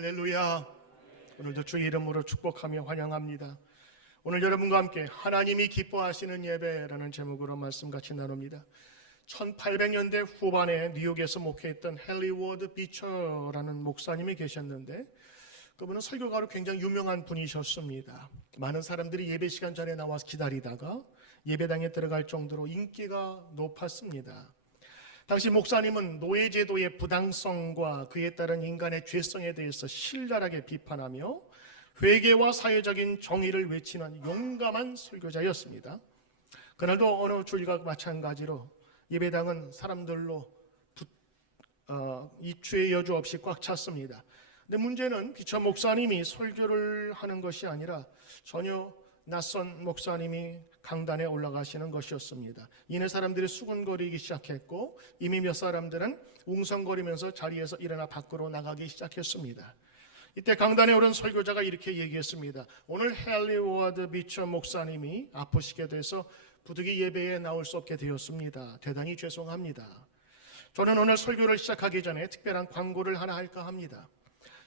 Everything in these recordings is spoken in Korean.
할렐루야. 오늘도 주의 이름으로 축복하며 환영합니다. 오늘 여러분과 함께 하나님이 기뻐하시는 예배라는 제목으로 말씀 같이 나눕니다. 1800년대 후반에 뉴욕에서 목회했던 헨리 워드 비처라는 목사님이 계셨는데, 그분은 설교가로 굉장히 유명한 분이셨습니다. 많은 사람들이 예배 시간 전에 나와서 기다리다가 예배당에 들어갈 정도로 인기가 높았습니다. 당시 목사님은 노예제도의 부당성과 그에 따른 인간의 죄성에 대해서 신랄하게 비판하며 회개와 사회적인 정의를 외치는 용감한 설교자였습니다. 그날도 어느 주일과 마찬가지로 예배당은 사람들로 이추의 여주 없이 꽉 찼습니다. 근데 문제는 비처 목사님이 설교를 하는 것이 아니라 전혀 낯선 목사님이 강단에 올라가시는 것이었습니다. 이내 사람들이 수군거리기 시작했고 이미 몇 사람들은 웅성거리면서 자리에서 일어나 밖으로 나가기 시작했습니다. 이때 강단에 오른 설교자가 이렇게 얘기했습니다. 오늘 헨리 워드 비처 목사님이 아프시게 돼서 부득이 예배에 나올 수 없게 되었습니다. 대단히 죄송합니다. 저는 오늘 설교를 시작하기 전에 특별한 광고를 하나 할까 합니다.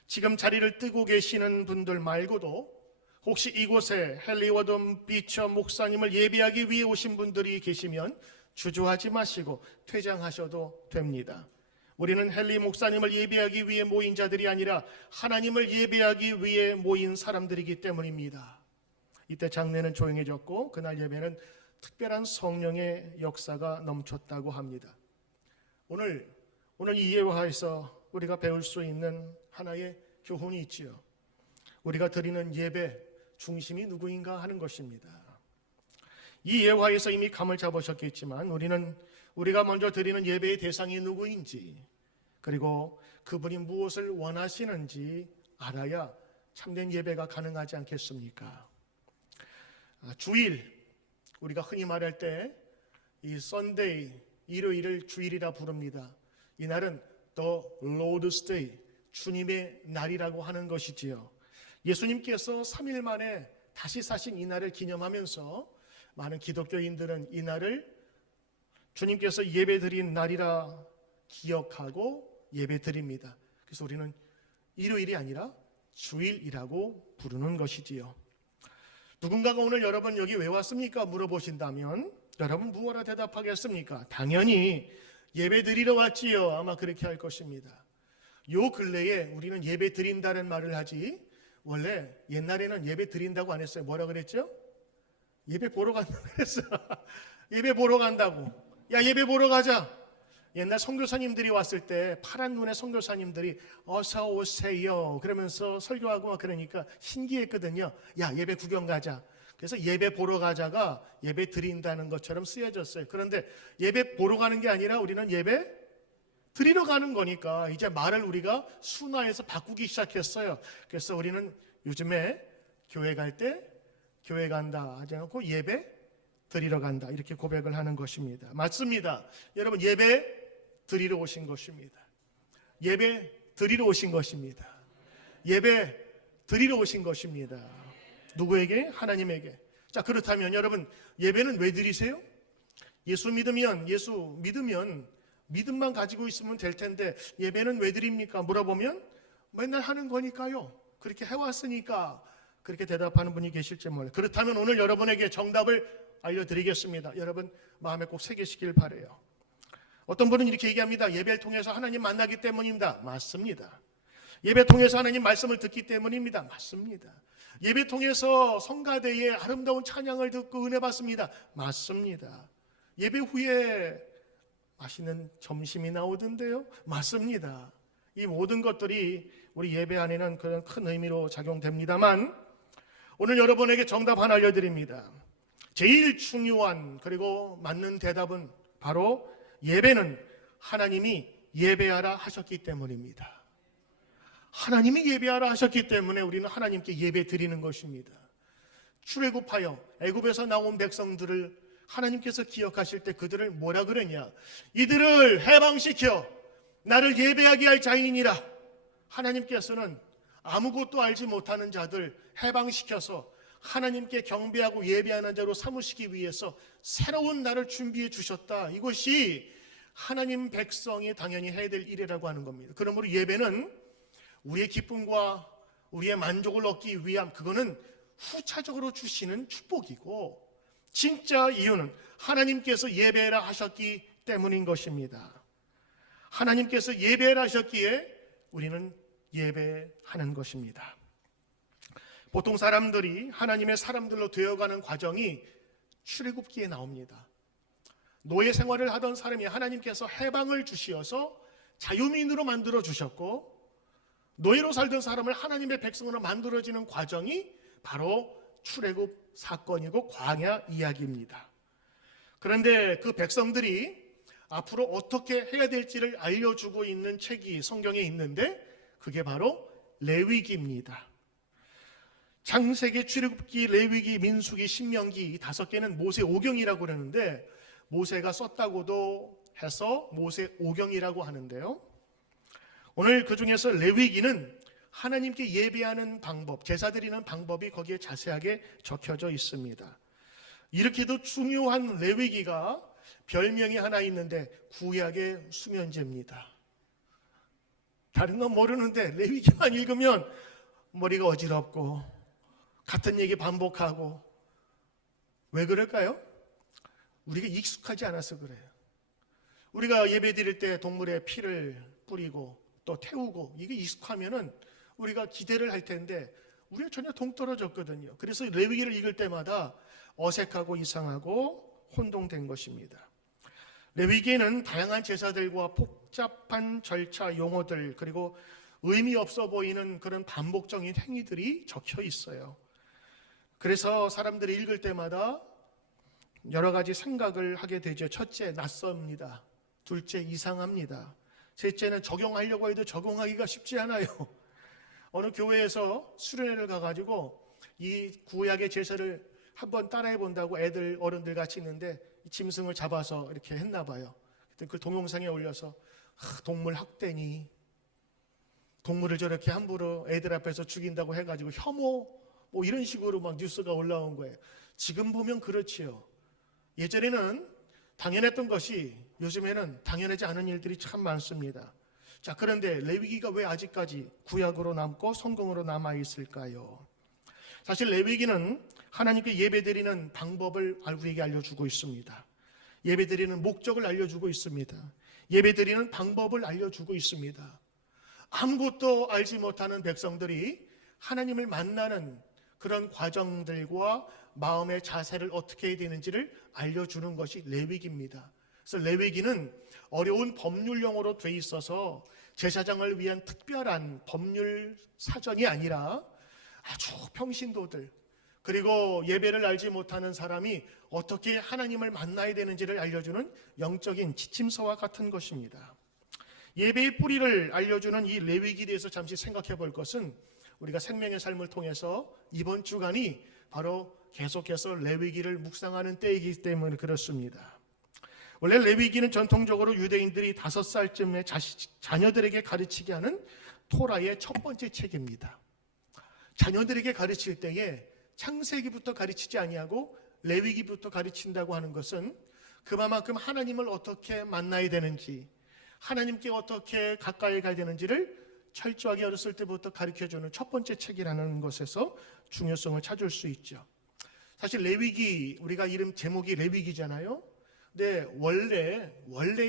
지금 자리를 뜨고 계시는 분들 말고도 혹시 이곳에 헨리 워드 비처 목사님을 예배하기 위해 오신 분들이 계시면 주저하지 마시고 퇴장하셔도 됩니다. 우리는 헨리 목사님을 예배하기 위해 모인 자들이 아니라 하나님을 예배하기 위해 모인 사람들이기 때문입니다. 이때 장례는 조용해졌고 그날 예배는 특별한 성령의 역사가 넘쳤다고 합니다. 오늘 이 예화에서 우리가 배울 수 있는 하나의 교훈이 있지요. 우리가 드리는 예배 중심이 누구인가 하는 것입니다. 이 예화에서 이미 감을 잡으셨겠지만 우리가 먼저 드리는 예배의 대상이 누구인지, 그리고 그분이 무엇을 원하시는지 알아야 참된 예배가 가능하지 않겠습니까? 주일, 우리가 흔히 말할 때 이 썬데이, 일요일을 주일이라 부릅니다. 이날은 The Lord's Day, 주님의 날이라고 하는 것이지요. 예수님께서 3일 만에 다시 사신 이날을 기념하면서 많은 기독교인들은 이날을 주님께서 예배드린 날이라 기억하고 예배드립니다. 그래서 우리는 일요일이 아니라 주일이라고 부르는 것이지요. 누군가가 오늘 여러분 여기 왜 왔습니까? 물어보신다면 여러분 무엇라 대답하겠습니까? 당연히 예배드리러 왔지요. 아마 그렇게 할 것입니다. 요 근래에 우리는 예배드린다는 말을 하지, 원래 옛날에는 예배 드린다고 안 했어요. 뭐라 그랬죠? 예배 보러 간다고 그랬어. 예배 보러 간다고. 야, 예배 보러 가자. 옛날 선교사님들이 왔을 때 파란 눈의 선교사님들이 어서 오세요 그러면서 설교하고 막 그러니까 신기했거든요. 야, 예배 구경 가자. 그래서 예배 보러 가자가 예배 드린다는 것처럼 쓰여졌어요. 그런데 예배 보러 가는 게 아니라 우리는 예배 드리러 가는 거니까 이제 말을 우리가 순화해서 바꾸기 시작했어요. 그래서 우리는 요즘에 교회 갈 때 교회 간다 하지 않고 예배 드리러 간다 이렇게 고백을 하는 것입니다. 맞습니다. 여러분, 예배 드리러 오신 것입니다. 예배 드리러 오신 것입니다. 예배 드리러 오신 것입니다. 누구에게? 하나님에게. 자, 그렇다면 여러분, 예배는 왜 드리세요? 예수 믿으면 믿음만 가지고 있으면 될 텐데 예배는 왜 드립니까? 물어보면 맨날 하는 거니까요. 그렇게 해왔으니까 그렇게 대답하는 분이 계실지 몰라요. 그렇다면 오늘 여러분에게 정답을 알려드리겠습니다. 여러분 마음에 꼭 새기시길 바라요. 어떤 분은 이렇게 얘기합니다. 예배를 통해서 하나님 만나기 때문입니다. 맞습니다. 예배 통해서 하나님 말씀을 듣기 때문입니다. 맞습니다. 예배 통해서 성가대의 아름다운 찬양을 듣고 은혜 받습니다. 맞습니다. 예배 후에 맛있는 점심이 나오던데요? 맞습니다. 이 모든 것들이 우리 예배 안에는 그런 큰 의미로 작용됩니다만 오늘 여러분에게 정답 하나 알려드립니다. 제일 중요한 그리고 맞는 대답은 바로 예배는 하나님이 예배하라 하셨기 때문입니다. 하나님이 예배하라 하셨기 때문에 우리는 하나님께 예배 드리는 것입니다. 출애굽하여 애굽에서 나온 백성들을 하나님께서 기억하실 때 그들을 뭐라 그러냐? 이들을 해방시켜 나를 예배하게 할 자인이라. 하나님께서는 아무것도 알지 못하는 자들 해방시켜서 하나님께 경배하고 예배하는 자로 삼으시기 위해서 새로운 날을 준비해 주셨다. 이것이 하나님 백성이 당연히 해야 될 일이라고 하는 겁니다. 그러므로 예배는 우리의 기쁨과 우리의 만족을 얻기 위함, 그거는 후차적으로 주시는 축복이고 진짜 이유는 하나님께서 예배라 하셨기 때문인 것입니다. 하나님께서 예배라 하셨기에 우리는 예배하는 것입니다. 보통 사람들이 하나님의 사람들로 되어가는 과정이 출애굽기에 나옵니다. 노예 생활을 하던 사람이 하나님께서 해방을 주시어서 자유민으로 만들어 주셨고, 노예로 살던 사람을 하나님의 백성으로 만들어지는 과정이 바로 출애굽 사건이고 광야 이야기입니다. 그런데 그 백성들이 앞으로 어떻게 해야 될지를 알려주고 있는 책이 성경에 있는데 그게 바로 레위기입니다. 창세기, 출애굽기, 레위기, 민수기, 신명기 이 5개는 모세 오경이라고 그러는데 모세가 썼다고도 해서 모세 오경이라고 하는데요. 오늘 그 중에서 레위기는 하나님께 예배하는 방법, 제사 드리는 방법이 거기에 자세하게 적혀져 있습니다. 이렇게도 중요한 레위기가 별명이 하나 있는데 구약의 수면제입니다. 다른 건 모르는데 레위기만 읽으면 머리가 어지럽고 같은 얘기 반복하고, 왜 그럴까요? 우리가 익숙하지 않아서 그래요. 우리가 예배 드릴 때 동물의 피를 뿌리고 또 태우고 이게 익숙하면은 우리가 기대를 할 텐데 우리가 전혀 동떨어졌거든요. 그래서 레위기를 읽을 때마다 어색하고 이상하고 혼동된 것입니다. 레위기에는 다양한 제사들과 복잡한 절차 용어들 그리고 의미 없어 보이는 그런 반복적인 행위들이 적혀 있어요. 그래서 사람들이 읽을 때마다 여러 가지 생각을 하게 되죠. 첫째, 낯섭니다. 둘째, 이상합니다. 셋째는 적용하려고 해도 적용하기가 쉽지 않아요. 어느 교회에서 수련회를 가가지고 이 구약의 제사를 한번 따라해 본다고 애들 어른들 같이 있는데 짐승을 잡아서 이렇게 했나 봐요. 그 동영상에 올려서 동물 학대니, 동물을 저렇게 함부로 애들 앞에서 죽인다고 해가지고 혐오 뭐 이런 식으로 막 뉴스가 올라온 거예요. 지금 보면 그렇지요. 예전에는 당연했던 것이 요즘에는 당연하지 않은 일들이 참 많습니다. 자, 그런데 레위기가 왜 아직까지 구약으로 남고 성경으로 남아 있을까요? 사실 레위기는 하나님께 예배드리는 방법을 우리에게 알려주고 있습니다. 예배드리는 목적을 알려주고 있습니다. 예배드리는 방법을 알려주고 있습니다. 아무것도 알지 못하는 백성들이 하나님을 만나는 그런 과정들과 마음의 자세를 어떻게 해야 되는지를 알려주는 것이 레위기입니다. 그래서 레위기는 어려운 법률용어로 돼 있어서 제사장을 위한 특별한 법률 사전이 아니라 아주 평신도들 그리고 예배를 알지 못하는 사람이 어떻게 하나님을 만나야 되는지를 알려주는 영적인 지침서와 같은 것입니다. 예배의 뿌리를 알려주는 이 레위기에 대해서 잠시 생각해 볼 것은 우리가 생명의 삶을 통해서 이번 주간이 바로 계속해서 레위기를 묵상하는 때이기 때문에 그렇습니다. 원래 레위기는 전통적으로 유대인들이 5살쯤에 자녀들에게 가르치게 하는 토라의 첫 번째 책입니다. 자녀들에게 가르칠 때에 창세기부터 가르치지 아니하고 레위기부터 가르친다고 하는 것은 그만큼 하나님을 어떻게 만나야 되는지, 하나님께 어떻게 가까이 가야 되는지를 철저하게 어렸을 때부터 가르쳐주는 첫 번째 책이라는 것에서 중요성을 찾을 수 있죠. 사실 레위기, 우리가 이름 제목이 레위기잖아요. 근데 원래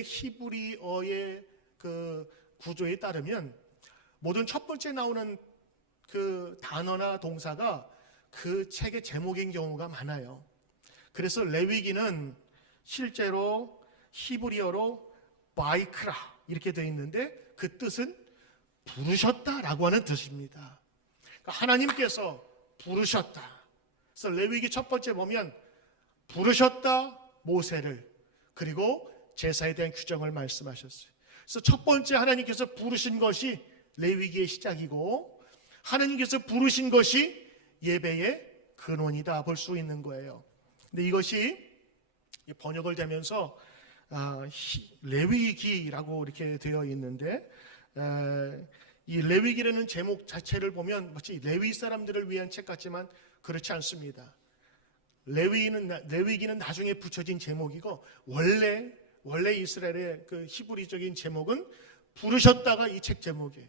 히브리어의 그 구조에 따르면 모든 첫 번째 나오는 그 단어나 동사가 그 책의 제목인 경우가 많아요. 그래서 레위기는 실제로 히브리어로 바이크라 이렇게 되어 있는데 그 뜻은 부르셨다라고 하는 뜻입니다. 그러니까 하나님께서 부르셨다. 그래서 레위기 첫 번째 보면 부르셨다 모세를, 그리고 제사에 대한 규정을 말씀하셨어요. 그래서 첫 번째 하나님께서 부르신 것이 레위기의 시작이고 하나님께서 부르신 것이 예배의 근원이다 볼 수 있는 거예요. 근데 이것이 번역을 되면서 레위기라고 이렇게 되어 있는데 이 레위기라는 제목 자체를 보면 마치 레위 사람들을 위한 책 같지만 그렇지 않습니다. 레위기는 나중에 붙여진 제목이고 원래 이스라엘의 그 히브리적인 제목은 부르셨다가 이 책 제목이에요.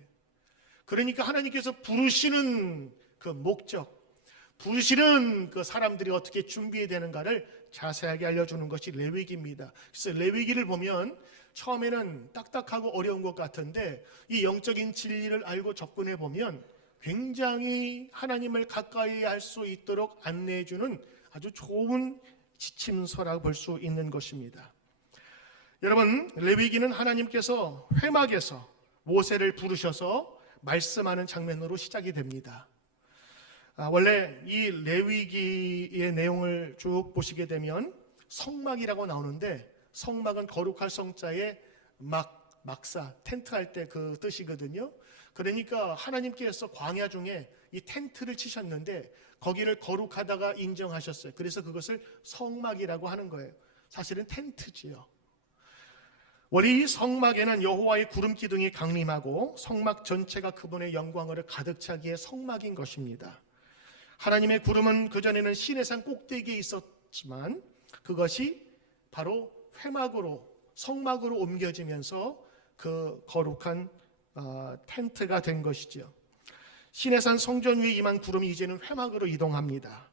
그러니까 하나님께서 부르시는 그 목적, 부르시는 그 사람들이 어떻게 준비해야 되는가를 자세하게 알려주는 것이 레위기입니다. 그래서 레위기를 보면 처음에는 딱딱하고 어려운 것 같은데 이 영적인 진리를 알고 접근해 보면 굉장히 하나님을 가까이 할 수 있도록 안내해 주는 아주 좋은 지침서라고 볼 수 있는 것입니다. 여러분, 레위기는 하나님께서 회막에서 모세를 부르셔서 말씀하는 장면으로 시작이 됩니다. 원래 이 레위기의 내용을 쭉 보시게 되면 성막이라고 나오는데, 성막은 거룩할 성자에 막사, 텐트 할 때 그 뜻이거든요. 그러니까 하나님께서 광야 중에 이 텐트를 치셨는데 거기를 거룩하다가 인정하셨어요. 그래서 그것을 성막이라고 하는 거예요. 사실은 텐트지요. 원래 이 성막에는 여호와의 구름 기둥이 강림하고 성막 전체가 그분의 영광으로 가득 차기에 성막인 것입니다. 하나님의 구름은 그전에는 시내산 꼭대기에 있었지만 그것이 바로 회막으로, 성막으로 옮겨지면서 그 거룩한 텐트가 된 것이죠. 시내산 성전 위에 임한 구름이 이제는 회막으로 이동합니다.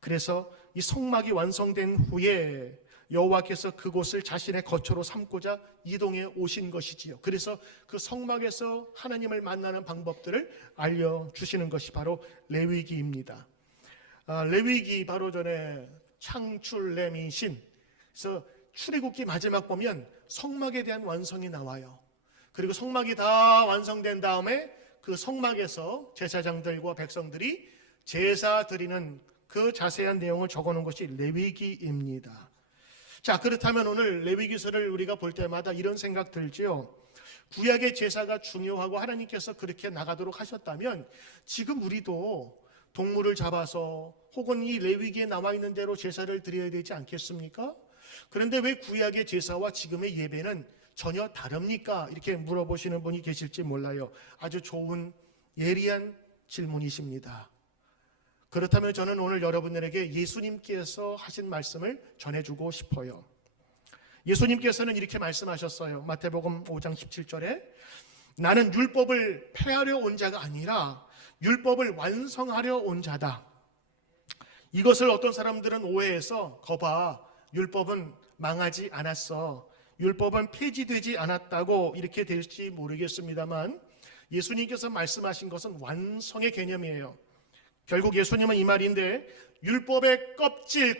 그래서 이 성막이 완성된 후에 여호와께서 그곳을 자신의 거처로 삼고자 이동해 오신 것이지요. 그래서 그 성막에서 하나님을 만나는 방법들을 알려주시는 것이 바로 레위기입니다. 레위기 바로 전에 창출 레미신, 그래서 출애굽기 마지막 보면 성막에 대한 완성이 나와요. 그리고 성막이 다 완성된 다음에 그 성막에서 제사장들과 백성들이 제사 드리는 그 자세한 내용을 적어놓은 것이 레위기입니다. 자, 그렇다면 오늘 레위기서를 우리가 볼 때마다 이런 생각 들지요. 구약의 제사가 중요하고 하나님께서 그렇게 나가도록 하셨다면 지금 우리도 동물을 잡아서 혹은 이 레위기에 나와 있는 대로 제사를 드려야 되지 않겠습니까? 그런데 왜 구약의 제사와 지금의 예배는 전혀 다릅니까? 이렇게 물어보시는 분이 계실지 몰라요. 아주 좋은 예리한 질문이십니다. 그렇다면 저는 오늘 여러분들에게 예수님께서 하신 말씀을 전해주고 싶어요. 예수님께서는 이렇게 말씀하셨어요. 마태복음 5장 17절에 나는 율법을 폐하려 온 자가 아니라 율법을 완성하려 온 자다. 이것을 어떤 사람들은 오해해서 거봐, 율법은 망하지 않았어, 율법은 폐지되지 않았다고 이렇게 될지 모르겠습니다만 예수님께서 말씀하신 것은 완성의 개념이에요. 결국 예수님은 이 말인데 율법의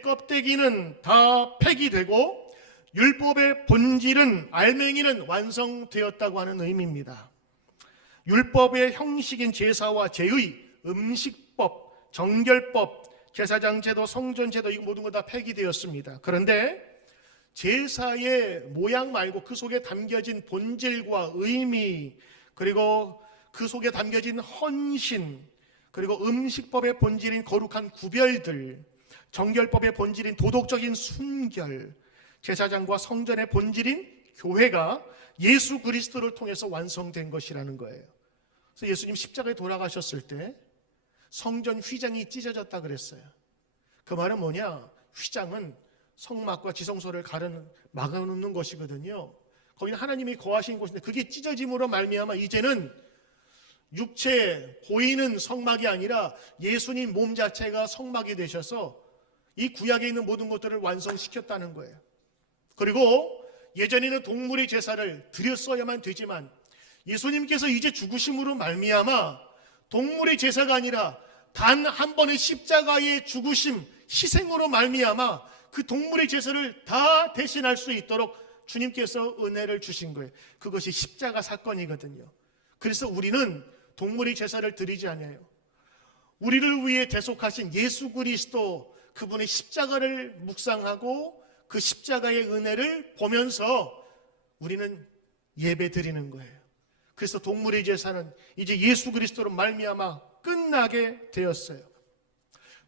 껍데기는 다 폐기되고 율법의 본질은, 알맹이는 완성되었다고 하는 의미입니다. 율법의 형식인 제사와 제의, 음식법, 정결법, 제사장 제도, 성전 제도, 이 모든 것 다 폐기되었습니다. 그런데 제사의 모양 말고 그 속에 담겨진 본질과 의미, 그리고 그 속에 담겨진 헌신, 그리고 음식법의 본질인 거룩한 구별들, 정결법의 본질인 도덕적인 순결, 제사장과 성전의 본질인 교회가 예수 그리스도를 통해서 완성된 것이라는 거예요. 그래서 예수님 십자가에 돌아가셨을 때 성전 휘장이 찢어졌다 그랬어요. 그 말은 뭐냐? 휘장은 성막과 지성소를 막아놓는 것이거든요. 거기는 하나님이 거하신 곳인데 그게 찢어짐으로 말미암아 이제는 육체 보이는 성막이 아니라 예수님 몸 자체가 성막이 되셔서 이 구약에 있는 모든 것들을 완성시켰다는 거예요. 그리고 예전에는 동물의 제사를 드렸어야만 되지만 예수님께서 이제 죽으심으로 말미암아 동물의 제사가 아니라 단 한 번의 십자가의 죽으심, 희생으로 말미암아 그 동물의 제사를 다 대신할 수 있도록 주님께서 은혜를 주신 거예요. 그것이 십자가 사건이거든요. 그래서 우리는 동물의 제사를 드리지 않아요. 우리를 위해 대속하신 예수 그리스도, 그분의 십자가를 묵상하고 그 십자가의 은혜를 보면서 우리는 예배 드리는 거예요. 그래서 동물의 제사는 이제 예수 그리스도로 말미암아 끝나게 되었어요.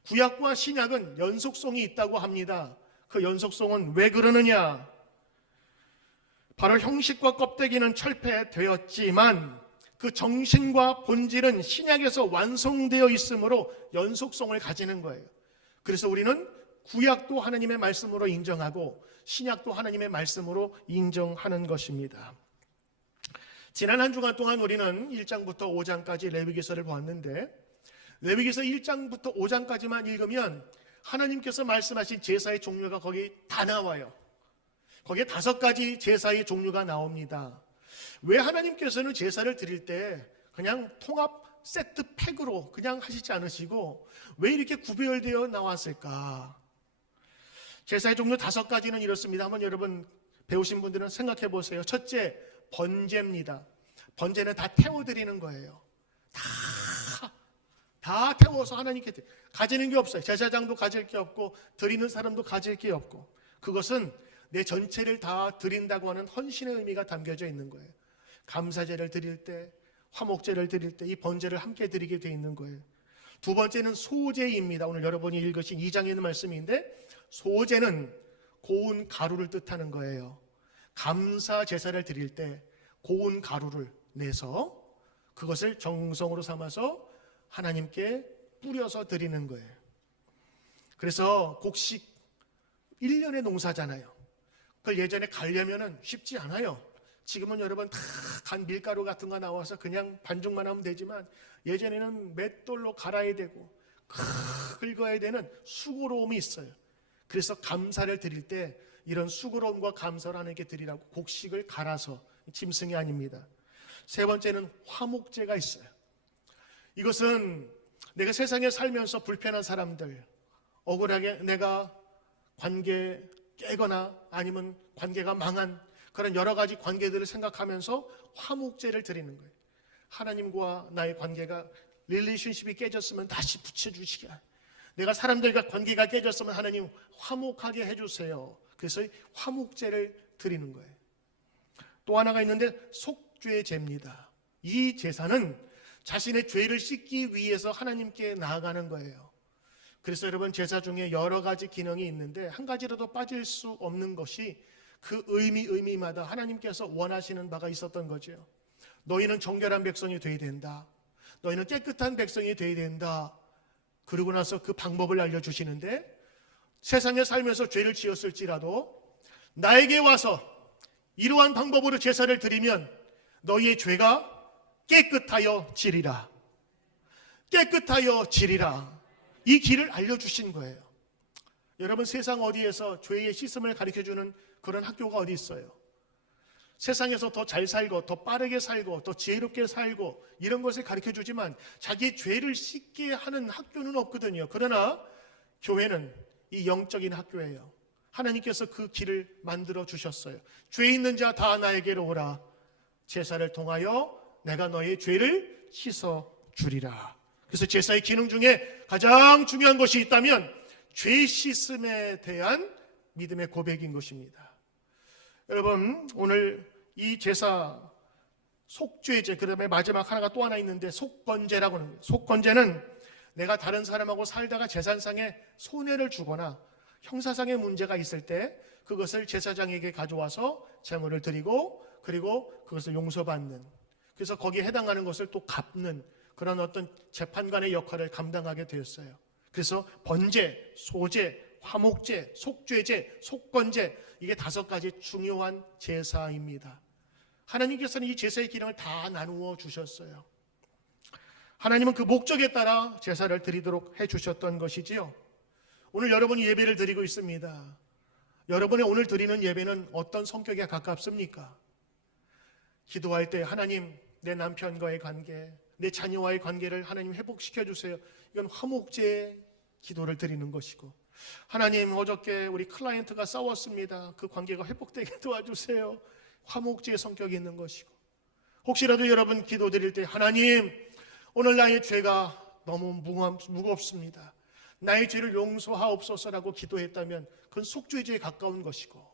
구약과 신약은 연속성이 있다고 합니다. 그 연속성은 왜 그러느냐? 바로 형식과 껍데기는 철폐되었지만 그 정신과 본질은 신약에서 완성되어 있으므로 연속성을 가지는 거예요. 그래서 우리는 구약도 하나님의 말씀으로 인정하고 신약도 하나님의 말씀으로 인정하는 것입니다. 지난 한 주간 동안 우리는 1장부터 5장까지 레위기서를 보았는데, 레위기서 1장부터 5장까지만 읽으면 하나님께서 말씀하신 제사의 종류가 거기 다 나와요. 거기에 5가지 제사의 종류가 나옵니다. 왜 하나님께서는 제사를 드릴 때 그냥 통합 세트 팩으로 그냥 하시지 않으시고 왜 이렇게 구별되어 나왔을까? 제사의 종류 5가지는 이렇습니다. 한번 여러분 배우신 분들은 생각해 보세요. 첫째, 번제입니다. 번제는 다 태워드리는 거예요. 다 태워서 하나님께 가지는 게 없어요. 제사장도 가질 게 없고 드리는 사람도 가질 게 없고, 그것은 내 전체를 다 드린다고 하는 헌신의 의미가 담겨져 있는 거예요. 감사제를 드릴 때, 화목제를 드릴 때 이 번제를 함께 드리게 돼 있는 거예요. 두 번째는 소제입니다. 오늘 여러분이 읽으신 2장에 있는 말씀인데, 소제는 고운 가루를 뜻하는 거예요. 감사 제사를 드릴 때 고운 가루를 내서 그것을 정성으로 삼아서 하나님께 뿌려서 드리는 거예요. 그래서 곡식 1년의 농사잖아요. 그걸 예전에 갈려면은 쉽지 않아요. 지금은 여러분 다 간 밀가루 같은 거 나와서 그냥 반죽만 하면 되지만, 예전에는 맷돌로 갈아야 되고 긁어야 되는 수고로움이 있어요. 그래서 감사를 드릴 때 이런 수고로움과 감사를 하나님께 드리라고 곡식을 갈아서, 짐승이 아닙니다. 세 번째는 화목제가 있어요. 이것은 내가 세상에 살면서 불편한 사람들, 억울하게 내가 관계 깨거나 아니면 관계가 망한 그런 여러 가지 관계들을 생각하면서 화목제를 드리는 거예요. 하나님과 나의 관계가, 릴레이션십이 깨졌으면 다시 붙여주시게, 내가 사람들과 관계가 깨졌으면 하나님 화목하게 해주세요. 그래서 화목제를 드리는 거예요. 또 하나가 있는데 속죄제입니다. 이 제사는 자신의 죄를 씻기 위해서 하나님께 나아가는 거예요. 그래서 여러분, 제사 중에 여러 가지 기능이 있는데 한 가지라도 빠질 수 없는 것이 그 의미마다 하나님께서 원하시는 바가 있었던 거죠. 너희는 정결한 백성이 되어야 된다. 너희는 깨끗한 백성이 되어야 된다. 그러고 나서 그 방법을 알려주시는데, 세상에 살면서 죄를 지었을지라도 나에게 와서 이러한 방법으로 제사를 드리면 너희의 죄가 깨끗하여 지리라. 깨끗하여 지리라. 이 길을 알려주신 거예요. 여러분, 세상 어디에서 죄의 씻음을 가르쳐주는 그런 학교가 어디 있어요? 세상에서 더 잘 살고 더 빠르게 살고 더 지혜롭게 살고 이런 것을 가르쳐주지만 자기 죄를 씻게 하는 학교는 없거든요. 그러나 교회는 이 영적인 학교예요. 하나님께서 그 길을 만들어 주셨어요. 죄 있는 자 다 나에게로 오라. 제사를 통하여 내가 너의 죄를 씻어 주리라. 그래서 제사의 기능 중에 가장 중요한 것이 있다면 죄 씻음에 대한 믿음의 고백인 것입니다. 여러분, 오늘 이 제사 속죄제, 그 다음에 마지막 하나가 또 하나 있는데 속건제라고 하는 거예요. 속건제는 내가 다른 사람하고 살다가 재산상에 손해를 주거나 형사상의 문제가 있을 때 그것을 제사장에게 가져와서 제물을 드리고, 그리고 그것을 용서받는, 그래서 거기에 해당하는 것을 또 갚는 그런 어떤 재판관의 역할을 감당하게 되었어요. 그래서 번제, 소제, 화목제, 속죄제, 속건제, 이게 5가지 중요한 제사입니다. 하나님께서는 이 제사의 기능을 다 나누어 주셨어요. 하나님은 그 목적에 따라 제사를 드리도록 해주셨던 것이지요. 오늘 여러분이 예배를 드리고 있습니다. 여러분의 오늘 드리는 예배는 어떤 성격에 가깝습니까? 기도할 때 하나님, 내 남편과의 관계, 내 자녀와의 관계를 하나님 회복시켜 주세요. 이건 화목제의 기도를 드리는 것이고, 하나님, 어저께 우리 클라이언트가 싸웠습니다. 그 관계가 회복되게 도와주세요. 화목제의 성격이 있는 것이고, 혹시라도 여러분 기도 드릴 때 하나님, 오늘 나의 죄가 너무 무겁습니다. 나의 죄를 용서하옵소서라고 기도했다면 그건 속죄제에 가까운 것이고,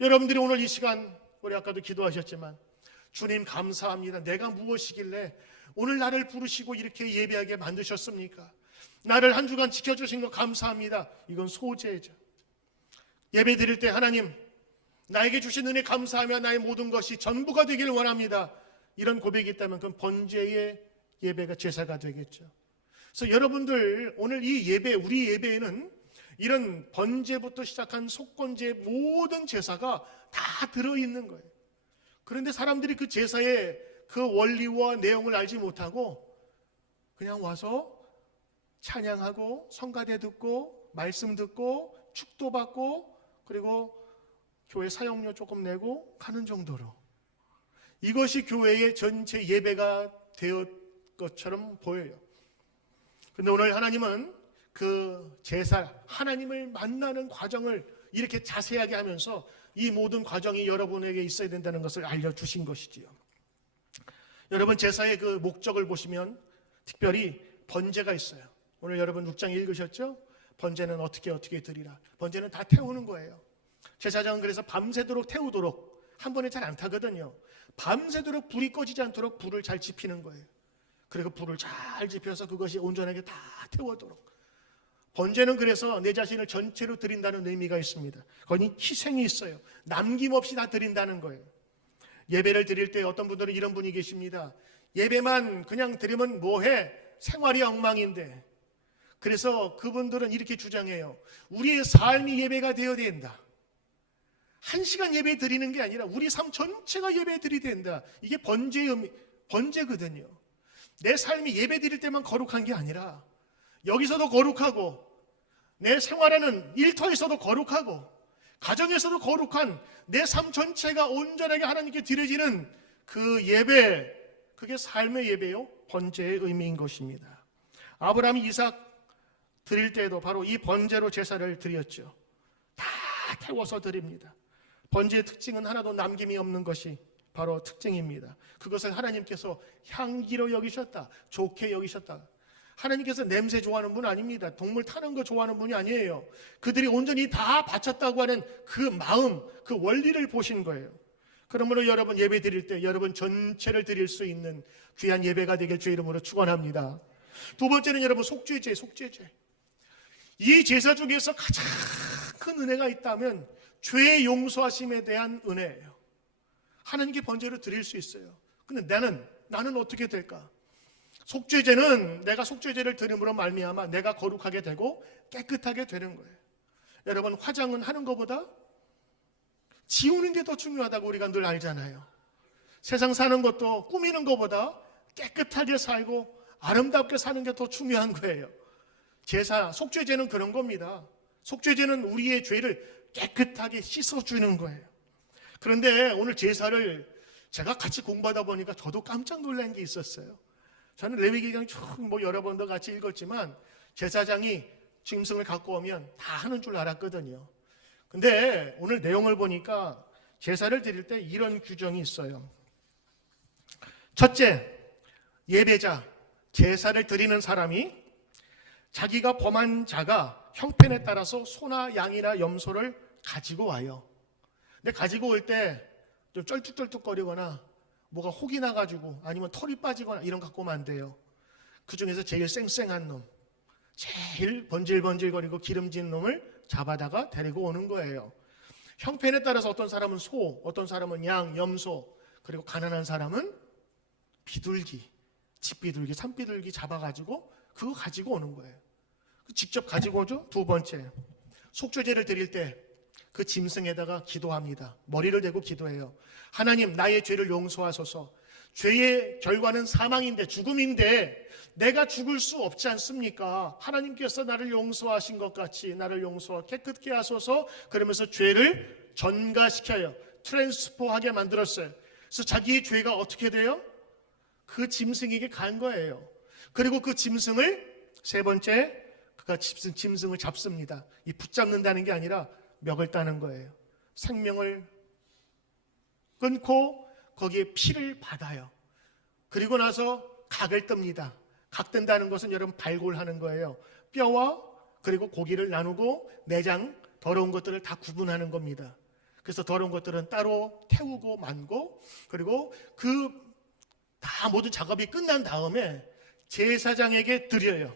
여러분들이 오늘 이 시간, 우리 아까도 기도하셨지만 주님 감사합니다. 내가 무엇이길래 오늘 나를 부르시고 이렇게 예배하게 만드셨습니까? 나를 한 주간 지켜주신 거 감사합니다. 이건 소제죠. 예배 드릴 때 하나님, 나에게 주신 은혜 감사하며 나의 모든 것이 전부가 되기를 원합니다. 이런 고백이 있다면 그건 번제의 예배가 제사가 되겠죠. 그래서 여러분들 오늘 이 예배, 우리 예배에는 이런 번제부터 시작한 속건제의 모든 제사가 다 들어있는 거예요. 그런데 사람들이 그 제사의 그 원리와 내용을 알지 못하고 그냥 와서 찬양하고 성가대 듣고 말씀 듣고 축도 받고 그리고 교회 사용료 조금 내고 가는 정도로, 이것이 교회의 전체 예배가 되었 것처럼 보여요. 그런데 오늘 하나님은 그 제사, 하나님을 만나는 과정을 이렇게 자세하게 하면서 이 모든 과정이 여러분에게 있어야 된다는 것을 알려주신 것이지요. 여러분, 제사의 그 목적을 보시면 특별히 번제가 있어요. 오늘 여러분 6장 읽으셨죠? 번제는 어떻게 드리라. 번제는 다 태우는 거예요. 제사장은 그래서 밤새도록 태우도록, 한 번에 잘 안 타거든요. 밤새도록 불이 꺼지지 않도록 불을 잘 지피는 거예요. 그리고 불을 잘 지펴서 그것이 온전하게 다 태워도록. 번제는 그래서 내 자신을 전체로 드린다는 의미가 있습니다. 거기 희생이 있어요. 남김없이 다 드린다는 거예요. 예배를 드릴 때 어떤 분들은 이런 분이 계십니다. 예배만 그냥 드리면 뭐해? 생활이 엉망인데. 그래서 그분들은 이렇게 주장해요. 우리의 삶이 예배가 되어야 된다. 1시간 예배 드리는 게 아니라 우리 삶 전체가 예배 드려야 된다. 이게 번제거든요. 내 삶이 예배 드릴 때만 거룩한 게 아니라 여기서도 거룩하고 내 생활하는 일터에서도 거룩하고 가정에서도 거룩한 내 삶 전체가 온전하게 하나님께 드려지는 그 예배, 그게 삶의 예배요, 번제의 의미인 것입니다. 아브라함이 이삭 드릴 때에도 바로 이 번제로 제사를 드렸죠. 다 태워서 드립니다. 번제의 특징은 하나도 남김이 없는 것이 바로 특징입니다. 그것을 하나님께서 향기로 여기셨다, 좋게 여기셨다. 하나님께서 냄새 좋아하는 분 아닙니다. 동물 타는 거 좋아하는 분이 아니에요. 그들이 온전히 다 바쳤다고 하는 그 마음, 그 원리를 보신 거예요. 그러므로 여러분 예배 드릴 때 여러분 전체를 드릴 수 있는 귀한 예배가 되길 주의 이름으로 축원합니다. 두 번째는 여러분 속죄제. 이 제사 중에서 가장 큰 은혜가 있다면 죄의 용서하심에 대한 은혜예요. 하나님께 번제를 드릴 수 있어요. 근데 나는 어떻게 될까? 속죄제는 내가 속죄제를 드림으로 말미암아 내가 거룩하게 되고 깨끗하게 되는 거예요. 여러분, 화장은 하는 것보다 지우는 게 더 중요하다고 우리가 늘 알잖아요. 세상 사는 것도 꾸미는 것보다 깨끗하게 살고 아름답게 사는 게 더 중요한 거예요. 제사, 속죄제는 그런 겁니다. 속죄제는 우리의 죄를 깨끗하게 씻어주는 거예요. 그런데 오늘 제사를 제가 같이 공부하다 보니까 저도 깜짝 놀란 게 있었어요. 저는 레위기장 쭉 여러 번도 같이 읽었지만 제사장이 짐승을 갖고 오면 다 하는 줄 알았거든요. 근데 오늘 내용을 보니까 제사를 드릴 때 이런 규정이 있어요. 첫째, 예배자, 제사를 드리는 사람이 자기가 범한 자가 형편에 따라서 소나 양이나 염소를 가지고 와요. 근데 가지고 올 때 좀 쩔뚝쩔뚝거리거나 뭐가 혹이 나가지고 아니면 털이 빠지거나 이런 거 갖고 오면 안 돼요. 그 중에서 제일 쌩쌩한 놈, 제일 번질번질거리고 기름진 놈을 잡아다가 데리고 오는 거예요. 형편에 따라서 어떤 사람은 소, 어떤 사람은 양, 염소, 그리고 가난한 사람은 비둘기, 집비둘기, 산비둘기 잡아가지고 그거 가지고 오는 거예요. 직접 가지고 오죠. 두 번째, 속죄제를 드릴 때 그 짐승에다가 기도합니다. 머리를 대고 기도해요. 하나님, 나의 죄를 용서하소서. 죄의 결과는 사망인데, 죽음인데 내가 죽을 수 없지 않습니까? 하나님께서 나를 용서하신 것 같이 나를 깨끗게 하소서. 그러면서 죄를 전가시켜요. 트랜스포하게 만들었어요. 그래서 자기의 죄가 어떻게 돼요? 그 짐승에게 간 거예요. 그리고 그 짐승을 세 번째, 그가 짐승을 잡습니다. 이 붙잡는다는 게 아니라 멱을 따는 거예요. 생명을 끊고 거기에 피를 받아요. 그리고 나서 각을 뜹니다. 각 뜬다는 것은 여러분 발골하는 거예요. 뼈와 그리고 고기를 나누고 내장, 더러운 것들을 다 구분하는 겁니다. 그래서 더러운 것들은 따로 태우고 만고, 그리고 그 다 모든 작업이 끝난 다음에 제사장에게 드려요.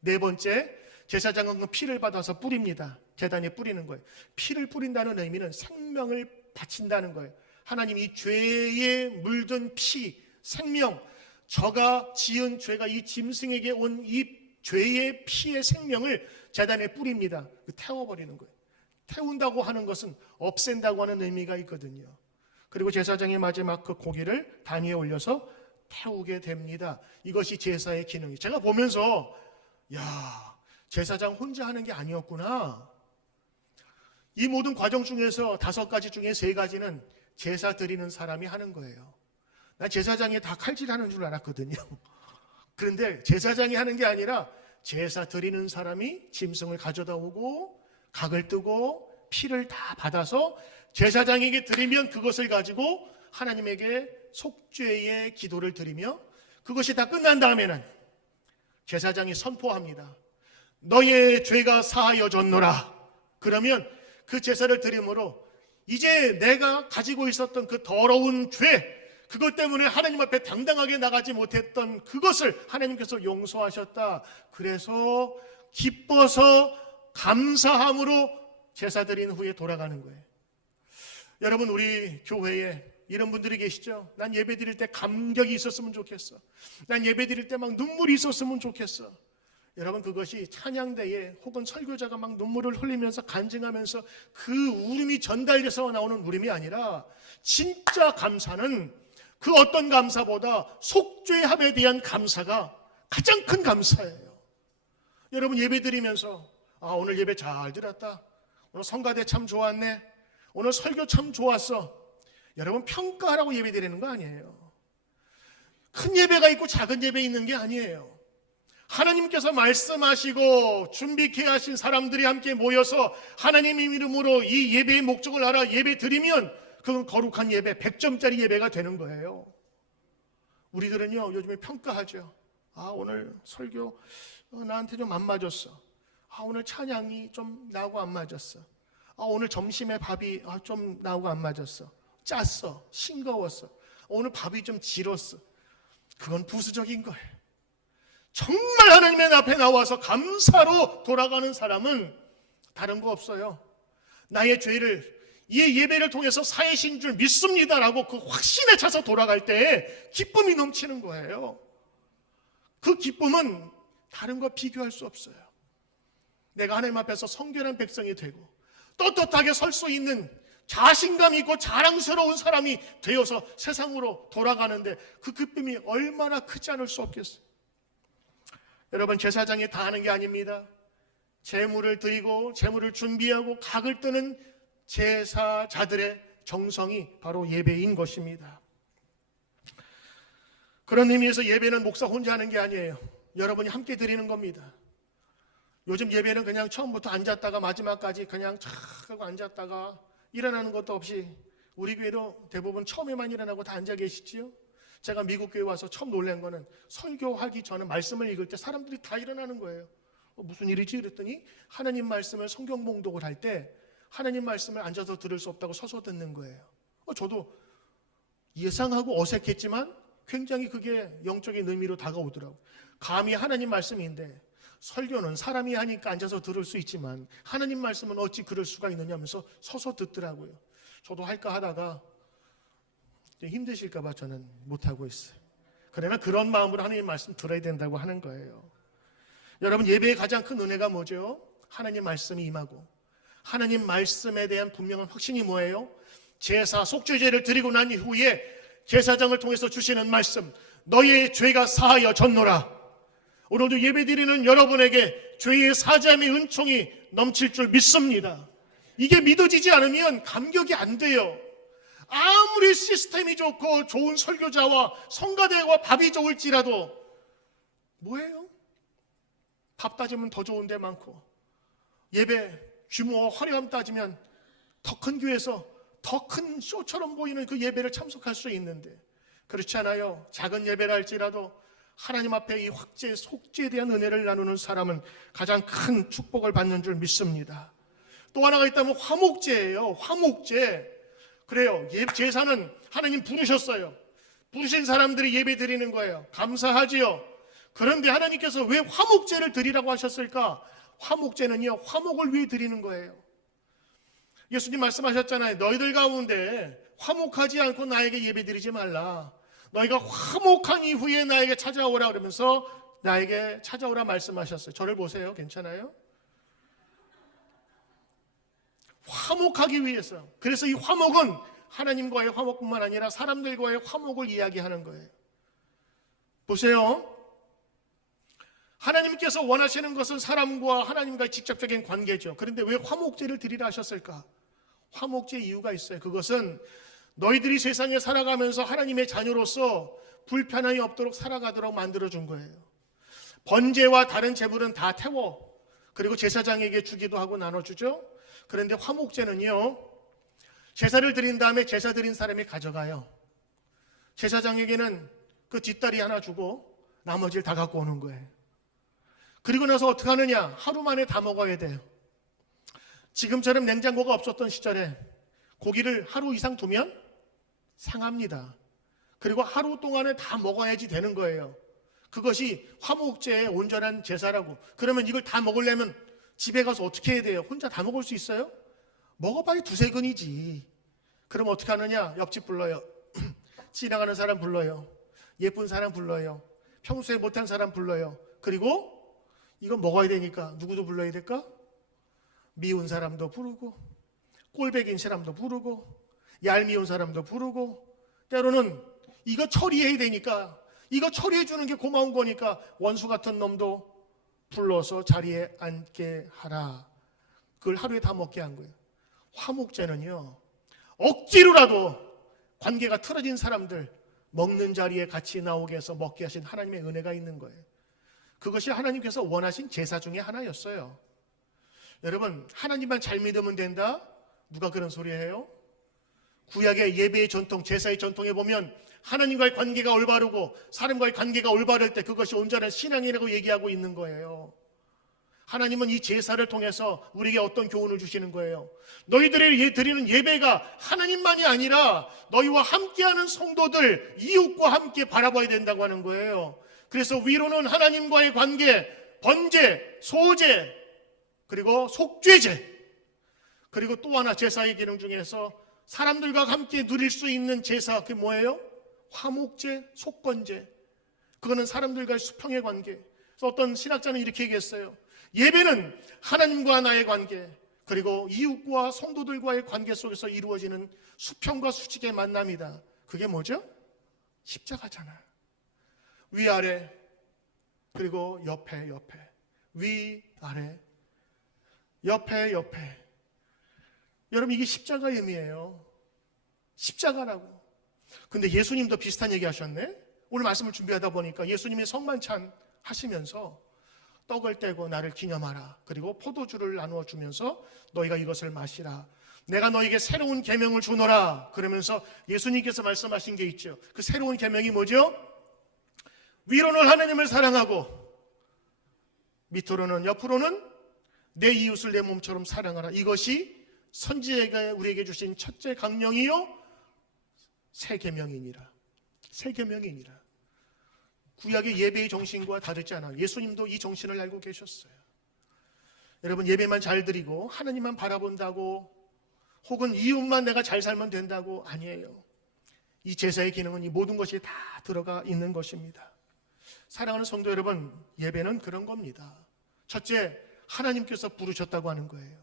네 번째, 제사장은 그 피를 받아서 뿌립니다. 제단에 뿌리는 거예요. 피를 뿌린다는 의미는 생명을 바친다는 거예요. 하나님, 이 죄에 물든 피, 생명, 저가 지은 죄가 이 짐승에게 온 이 죄의 피의 생명을 제단에 뿌립니다. 태워버리는 거예요. 태운다고 하는 것은 없앤다고 하는 의미가 있거든요. 그리고 제사장이 마지막 그 고기를 단 위에 올려서 태우게 됩니다. 이것이 제사의 기능이. 제가 보면서 제사장 혼자 하는 게 아니었구나. 이 모든 과정 중에서 5가지 중에 3가지는 제사 드리는 사람이 하는 거예요. 난 제사장이 다 칼질하는 줄 알았거든요. 그런데 제사장이 하는 게 아니라 제사 드리는 사람이 짐승을 가져다 오고 각을 뜨고 피를 다 받아서 제사장에게 드리면 그것을 가지고 하나님에게 속죄의 기도를 드리며 그것이 다 끝난 다음에는 제사장이 선포합니다. 너의 죄가 사하여졌노라. 그러면 그 제사를 드림으로 이제 내가 가지고 있었던 그 더러운 죄, 그것 때문에 하나님 앞에 당당하게 나가지 못했던 그것을 하나님께서 용서하셨다. 그래서 기뻐서 감사함으로 제사 드린 후에 돌아가는 거예요. 여러분, 우리 교회에 이런 분들이 계시죠? 난 예배 드릴 때 감격이 있었으면 좋겠어. 난 예배 드릴 때 막 눈물이 있었으면 좋겠어. 여러분, 그것이 찬양대에 혹은 설교자가 막 눈물을 흘리면서 간증하면서 그 울음이 전달돼서 나오는 울음이 아니라 진짜 감사는 그 어떤 감사보다 속죄함에 대한 감사가 가장 큰 감사예요. 여러분, 예배 드리면서 오늘 예배 잘 드렸다. 오늘 성가대 참 좋았네. 오늘 설교 참 좋았어. 여러분, 평가하라고 예배 드리는 거 아니에요. 큰 예배가 있고 작은 예배 있는 게 아니에요. 하나님께서 말씀하시고 준비케 하신 사람들이 함께 모여서 하나님 이름으로 이 예배의 목적을 알아 예배 드리면 그건 거룩한 예배, 100점짜리 예배가 되는 거예요. 우리들은요, 요즘에 평가하죠. 오늘 설교 나한테 좀 안 맞았어. 오늘 찬양이 좀 나하고 안 맞았어. 오늘 점심에 밥이 좀 나하고 안 맞았어. 짰어. 싱거웠어. 오늘 밥이 좀 질었어. 그건 부수적인 거예요. 정말 하나님의 앞에 나와서 감사로 돌아가는 사람은 다른 거 없어요. 나의 죄를 이 예배를 통해서 사해신 줄 믿습니다라고 그 확신에 차서 돌아갈 때 기쁨이 넘치는 거예요. 그 기쁨은 다른 거 비교할 수 없어요. 내가 하나님 앞에서 성결한 백성이 되고 떳떳하게 설 수 있는 자신감 있고 자랑스러운 사람이 되어서 세상으로 돌아가는데 그 기쁨이 얼마나 크지 않을 수 없겠어요. 여러분, 제사장이 다 하는 게 아닙니다. 제물을 드리고 제물을 준비하고 각을 뜨는 제사자들의 정성이 바로 예배인 것입니다. 그런 의미에서 예배는 목사 혼자 하는 게 아니에요. 여러분이 함께 드리는 겁니다. 요즘 예배는 그냥 처음부터 앉았다가 마지막까지 그냥 착 하고 앉았다가 일어나는 것도 없이, 우리 교회도 대부분 처음에만 일어나고 다 앉아 계시지요. 제가 미국 교회 와서 처음 놀란 거는 설교하기 전에 말씀을 읽을 때 사람들이 다 일어나는 거예요. 무슨 일이지? 그랬더니 하나님 말씀을 성경 봉독을 할 때 하나님 말씀을 앉아서 들을 수 없다고 서서 듣는 거예요. 저도 예상하고 어색했지만 굉장히 그게 영적인 의미로 다가오더라고요. 감히 하나님 말씀인데 설교는 사람이 하니까 앉아서 들을 수 있지만 하나님 말씀은 어찌 그럴 수가 있느냐 하면서 서서 듣더라고요. 저도 할까 하다가 힘드실까 봐 저는 못하고 있어요. 그러나 그런 마음으로 하나님 말씀 들어야 된다고 하는 거예요. 여러분, 예배의 가장 큰 은혜가 뭐죠? 하나님 말씀이 임하고 하나님 말씀에 대한 분명한 확신이 뭐예요? 제사 속죄제를 드리고 난 이후에 제사장을 통해서 주시는 말씀, 너의 죄가 사하여졌노라. 오늘도 예배드리는 여러분에게 죄의 사죄함의 은총이 넘칠 줄 믿습니다. 이게 믿어지지 않으면 감격이 안 돼요. 아무리 시스템이 좋고 좋은 설교자와 성가대와 밥이 좋을지라도 뭐예요? 밥 따지면 더 좋은 데 많고 예배 규모와 화려함 따지면 더 큰 교회에서 더 큰 쇼처럼 보이는 그 예배를 참석할 수 있는데, 그렇지 않아요. 작은 예배라 할지라도 하나님 앞에 이 확죄, 속죄에 대한 은혜를 나누는 사람은 가장 큰 축복을 받는 줄 믿습니다. 또 하나가 있다면 화목제예요. 화목제. 그래요. 제사는 하나님 부르셨어요. 부르신 사람들이 예배 드리는 거예요. 감사하지요. 그런데 하나님께서 왜 화목제를 드리라고 하셨을까? 화목제는요, 화목을 위해 드리는 거예요. 예수님 말씀하셨잖아요. 너희들 가운데 화목하지 않고 나에게 예배 드리지 말라. 너희가 화목한 이후에 나에게 찾아오라 그러면서 나에게 찾아오라 말씀하셨어요. 저를 보세요. 괜찮아요? 화목하기 위해서. 그래서 이 화목은 하나님과의 화목뿐만 아니라 사람들과의 화목을 이야기하는 거예요. 보세요. 하나님께서 원하시는 것은 사람과 하나님과의 직접적인 관계죠. 그런데 왜 화목제를 드리라 하셨을까? 화목제의 이유가 있어요. 그것은 너희들이 세상에 살아가면서 하나님의 자녀로서 불편함이 없도록 살아가도록 만들어준 거예요. 번제와 다른 제물은 다 태워 그리고 제사장에게 주기도 하고 나눠주죠. 그런데 화목제는요, 제사를 드린 다음에 제사 드린 사람이 가져가요. 제사장에게는 그 뒷다리 하나 주고 나머지를 다 갖고 오는 거예요. 그리고 나서 어떻게 하느냐? 하루 만에 다 먹어야 돼요. 지금처럼 냉장고가 없었던 시절에 고기를 하루 이상 두면 상합니다. 그리고 하루 동안에 다 먹어야지 되는 거예요. 그것이 화목제의 온전한 제사라고. 그러면 이걸 다 먹으려면 집에 가서 어떻게 해야 돼요? 혼자 다 먹을 수 있어요? 먹어봐야 두세 근이지. 그럼 어떻게 하느냐? 옆집 불러요. 지나가는 사람 불러요. 예쁜 사람 불러요. 평소에 못한 사람 불러요. 그리고 이거 먹어야 되니까 누구도 불러야 될까? 미운 사람도 부르고 꼴배긴 사람도 부르고 얄미운 사람도 부르고, 때로는 이거 처리해야 되니까 이거 처리해 주는 게 고마운 거니까 원수 같은 놈도 불러서 자리에 앉게 하라. 그걸 하루에 다 먹게 한 거예요. 화목제는요, 억지로라도 관계가 틀어진 사람들 먹는 자리에 같이 나오게 해서 먹게 하신 하나님의 은혜가 있는 거예요. 그것이 하나님께서 원하신 제사 중에 하나였어요. 여러분, 하나님만 잘 믿으면 된다? 누가 그런 소리 해요? 구약의 예배의 전통, 제사의 전통에 보면 하나님과의 관계가 올바르고 사람과의 관계가 올바를 때 그것이 온전한 신앙이라고 얘기하고 있는 거예요. 하나님은 이 제사를 통해서 우리에게 어떤 교훈을 주시는 거예요? 너희들이 드리는 예배가 하나님만이 아니라 너희와 함께하는 성도들, 이웃과 함께 바라봐야 된다고 하는 거예요. 그래서 위로는 하나님과의 관계, 번제, 소제, 그리고 속죄제, 그리고 또 하나 제사의 기능 중에서 사람들과 함께 누릴 수 있는 제사, 그게 뭐예요? 화목제, 속건제. 그거는 사람들과의 수평의 관계. 그래서 어떤 신학자는 이렇게 얘기했어요. 예배는 하나님과 나의 관계, 그리고 이웃과 성도들과의 관계 속에서 이루어지는 수평과 수직의 만남이다. 그게 뭐죠? 십자가잖아요. 위아래, 그리고 옆에, 위아래, 옆에. 여러분, 이게 십자가의 의미예요. 십자가라고. 근데 예수님도 비슷한 얘기 하셨네. 오늘 말씀을 준비하다 보니까 예수님이 성만찬 하시면서 떡을 떼고 나를 기념하라. 그리고 포도주를 나누어 주면서 너희가 이것을 마시라. 내가 너에게 새로운 계명을 주노라. 그러면서 예수님께서 말씀하신 게 있죠. 그 새로운 계명이 뭐죠? 위로는 하나님을 사랑하고 밑으로는, 옆으로는 내 이웃을 내 몸처럼 사랑하라. 이것이 선지자가 우리에게 주신 첫째 강령이요 새 계명이니라. 새 계명이니라. 구약의 예배의 정신과 다르지 않아요. 예수님도 이 정신을 알고 계셨어요. 여러분, 예배만 잘 드리고 하나님만 바라본다고, 혹은 이웃만 내가 잘 살면 된다고, 아니에요. 이 제사의 기능은 이 모든 것이 다 들어가 있는 것입니다. 사랑하는 성도 여러분, 예배는 그런 겁니다. 첫째, 하나님께서 부르셨다고 하는 거예요.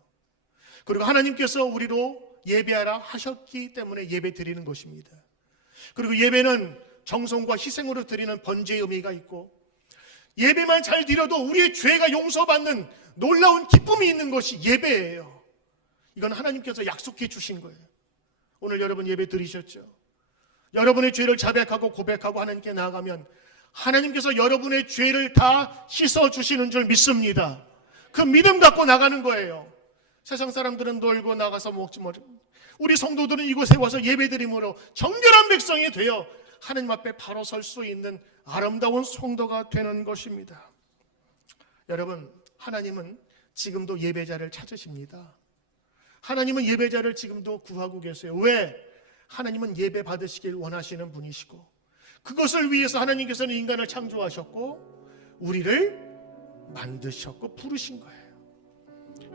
그리고 하나님께서 우리로 예배하라 하셨기 때문에 예배 드리는 것입니다. 그리고 예배는 정성과 희생으로 드리는 번제의 의미가 있고, 예배만 잘 드려도 우리의 죄가 용서받는 놀라운 기쁨이 있는 것이 예배예요. 이건 하나님께서 약속해 주신 거예요. 오늘 여러분 예배 드리셨죠? 여러분의 죄를 자백하고 고백하고 하나님께 나아가면 하나님께서 여러분의 죄를 다 씻어주시는 줄 믿습니다. 그 믿음 갖고 나가는 거예요. 세상 사람들은 놀고 나가서 먹지 못하고, 우리 성도들은 이곳에 와서 예배드림으로 정결한 백성이 되어 하나님 앞에 바로 설 수 있는 아름다운 성도가 되는 것입니다. 여러분, 하나님은 지금도 예배자를 찾으십니다. 하나님은 예배자를 지금도 구하고 계세요. 왜? 하나님은 예배 받으시길 원하시는 분이시고, 그것을 위해서 하나님께서는 인간을 창조하셨고 우리를 만드셨고 부르신 거예요.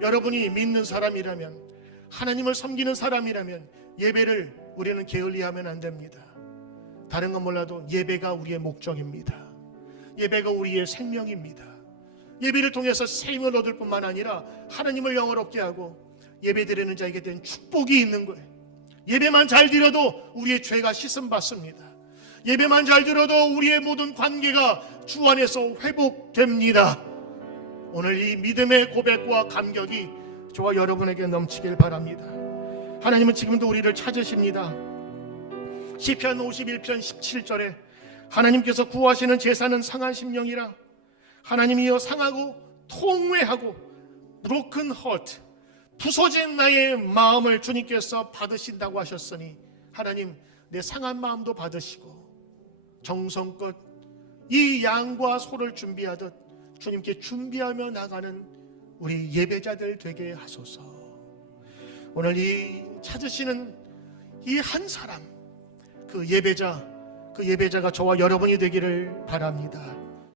여러분이 믿는 사람이라면, 하나님을 섬기는 사람이라면 예배를 우리는 게을리하면 안 됩니다. 다른 건 몰라도 예배가 우리의 목적입니다. 예배가 우리의 생명입니다. 예배를 통해서 생명을 얻을 뿐만 아니라 하나님을 영화롭게 하고 예배드리는 자에게 된 축복이 있는 거예요. 예배만 잘 드려도 우리의 죄가 씻음받습니다. 예배만 잘 드려도 우리의 모든 관계가 주 안에서 회복됩니다. 오늘 이 믿음의 고백과 감격이 저와 여러분에게 넘치길 바랍니다. 하나님은 지금도 우리를 찾으십니다. 시편 51편 17절에 하나님께서 구하시는 제사는 상한 심령이라, 하나님이여 상하고 통회하고 broken heart, 부서진 나의 마음을 주님께서 받으신다고 하셨으니, 하나님 내 상한 마음도 받으시고 정성껏 이 양과 소를 준비하듯 주님께 준비하며 나가는 우리 예배자들 되게 하소서. 오늘 이 찾으시는 이 한 사람, 그 예배자가 저와 여러분이 되기를 바랍니다.